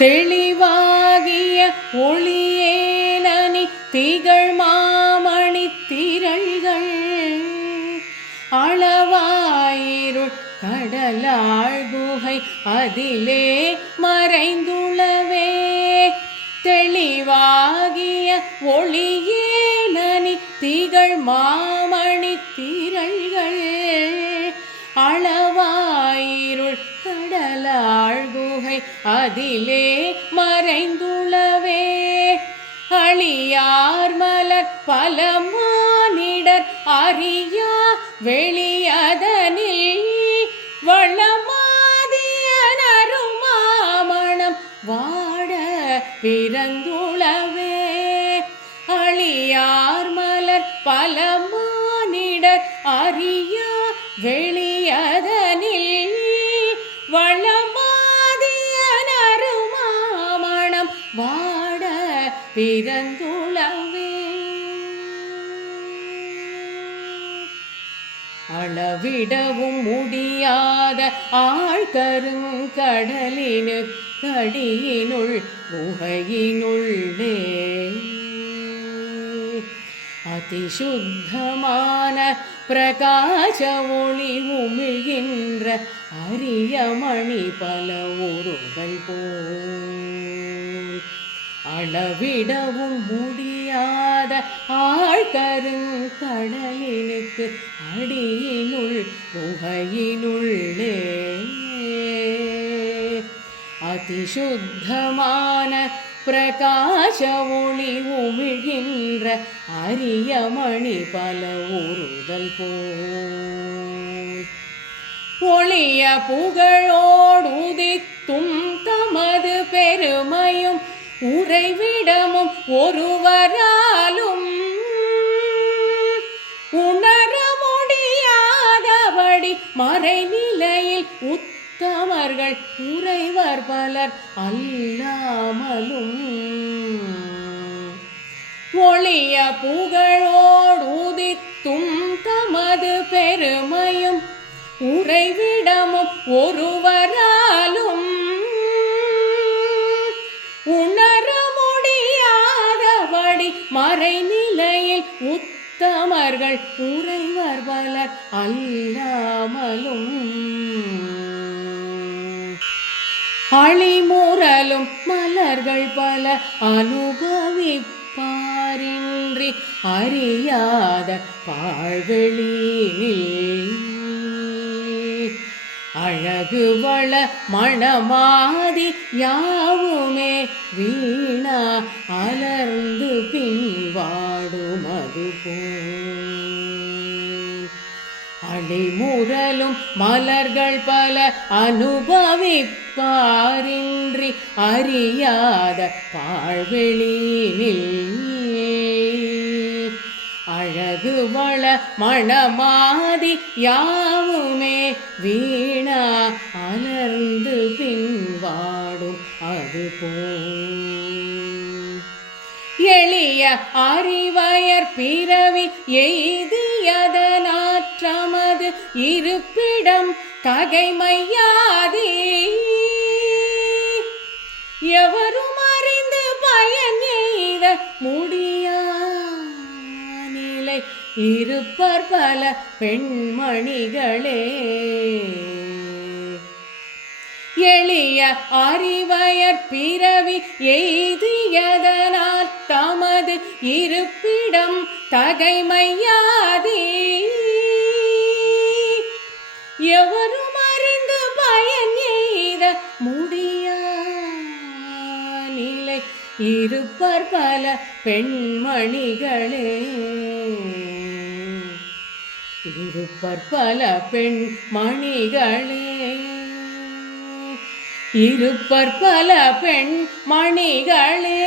தெளிவாகிய ஒளியேனி திகழ் மாமணி திரள்கள் அளவாயிருள் கடலாழ் குகை அதிலே மறைந்துளவே. தெளிவாகிய ஒளியேனி திகழ் மாமணி திரள்கள் அளவாயிருள் கடலாழ் குகை அதிலே மறைந்துளவே. அழியார் மலர் பல மானிடர் அறியா வெளியதனில் வளமாதிய நறுமாமணம் வாட பிறந்துளவே. அழியார் மலர் பல மானிடர் அறியா வெளியதனில் வளமாதிய நறுமாமணம் வாட பிறந்துளவே. அளவிடவும் முடியாத ஆழ்கருங்கடலினு கடியினுள் குகையினுள்ளே அதிசுத்தமான பிரகாச ஒளி உமிழ்கின்ற அரியமணி பல உருகள் போல் அளவிடவும் முடியாத ஆழ்கருங்கடலினுக்கு அடியினுள் குகையினுள்ளே அதிசுத்தமான பிரகாச ஒளி உமிழ்கின்ற அரியமணி பல உருதல் போல் ஒளிய புகழோடு உதித்தும் தமது பெருமையும் உறைவிடமும் ஒருவராலும் உணர முடியாதபடி மறைநிலையில் உத்தமர்கள் உறைவர் பலர் அல்லாமலும் ஒளிய புகழோடு உதித்தும் தமது பெருமையும் உறைவிடமும் ஒருவராலும் உணர முடியாதபடி மறைநிலையில் உத்தமர்கள் உறைவர் பலர் அல்லாமலும் அழிமுரலும் மலர்கள் பல அனுபவிப்பாரின்றி அறியாத பாழ்வெளியில் அழகு வள மணமாதி யாவுமே வீணா அலர்ந்து பின்வாடுமது போல் அழிமுரலும் மலர்கள் பல அனுபவிப்பாரின்றி அறியாத பாழ்வெளியில் அழகு வள மணமாதி யாவுமே வீணா அலர்ந்து பின்வாடும் அது போல் எளிய அறிவயர் பிறவி எய்தியதனாற்றமது இருப்பிடம் தகைமையாதி எவரும் அறிந்து பயன் எய்த முடியா இருப்பர் பல பெண்மணிகளே எளிய அறிவயர் பிறவி எய்தியதனால் தமது இருப்பிடம் தகைமையாதி எவரும் அறிந்து பயன் எய்த முடியா நிலை இருப்பர் பல பெண்மணிகளே இருப்பர் பல பெண்மணிகளே இருப்பர் பல பெண்மணிகளே